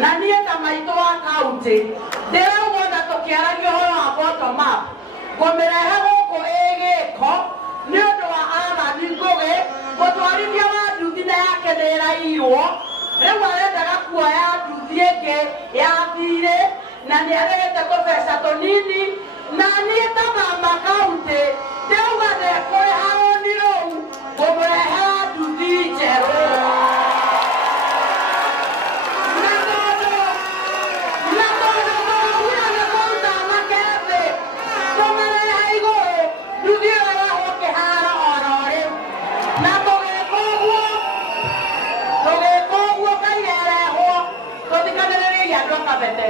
na niĩ ta maitũ wa kaunti ndĩraugona tũkĩaragia ũhoro wa bottom up ngũmĩrehe gũkũ ĩgĩko nĩ ũndũ wa Alan Ngugi mũtwarithia wa nduthi na yake nĩĩraiywo rĩu arendaga kuoya nduthi ĩngĩ ya thirĩ na nĩarehete tũbeca tũnini na niĩ ta mama kaunti ndĩrauga ndekũrĩha rũni rũu ngũmũrehera nduthi njerũ. Tugä kå guo Ngai erehwo tå thikanä rä ria andå a kabete